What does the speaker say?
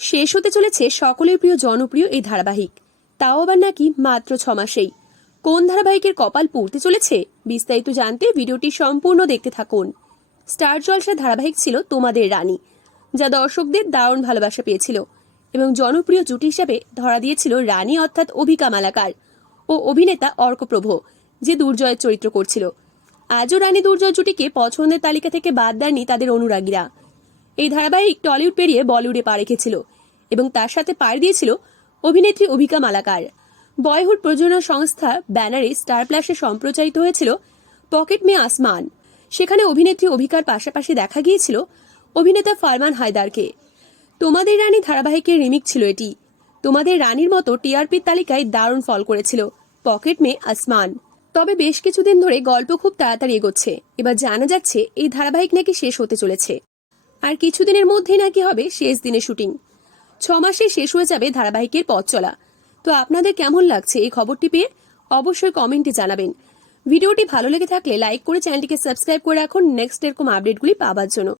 শেষ হতে চলেছে সকলের প্রিয় জনপ্রিয় এই ধারাবাহিক। তাও আবার নাকি মাত্র ছ মাসেই। কোন ধারাবাহিকের কপাল পড়তে চলেছে বিস্তারিত জানতে ভিডিওটি সম্পূর্ণ দেখতে থাকুন। স্টার জলসা ধারাবাহিক ছিল তোমাদের রানী, যা দর্শকদের দারুণ ভালোবাসা পেয়েছিল এবং জনপ্রিয় জুটি হিসাবে ধরা দিয়েছিল রানী অর্থাৎ অভিকা মালাকার ও অভিনেতা অর্কপ্রভ যে দুর্জয়ের চরিত্র করছিল। আজও রানী দুর্জয় জুটিকে পছন্দের তালিকা থেকে বাদ দেননি তাদের অনুরাগীরা। এই ধারাবাহিক টলিউড পেরিয়ে বলিউডে পা রেখেছিল এবং তার সাথে পাড়ি দিয়েছিল অভিনেত্রী অভিকা মালাকার। বয়হুড প্রযোজনা সংস্থা ব্যানারে স্টার প্লাসে সম্প্রচারিত হয়েছিল পকেট মে আসমান। সেখানে অভিনেত্রী অভিকার পাশাপাশি দেখা গিয়েছিল অভিনেতা ফারমান হায়দারকে। তোমাদের রানী ধারাবাহিকের রিমিক ছিল এটি। তোমাদের রানীর মতো টিআরপির তালিকায় দারুণ ফল করেছিল পকেট মে আসমান। তবে বেশ কিছুদিন ধরে গল্প খুব তাড়াতাড়ি এগোচ্ছে। এবার জানা যাচ্ছে এই ধারাবাহিক নাকি শেষ হতে চলেছে। আর কিছুদিনের মধ্যে নাকি হবে শেষ দিনে শুটিং। ছ মাসে শেষ হয়ে যাবে ধারাবাহিকের পথ চলা। তো আপনাদের কেমন লাগছে এই খবরটি পেয়ে অবশ্যই কমেন্টে জানাবেন। ভিডিওটি ভালো লেগে থাকলে লাইক করে চ্যানেলটিকে সাবস্ক্রাইব করে রাখুন। নেক্সট এরকম আপডেটগুলি পাওয়ার জন্য।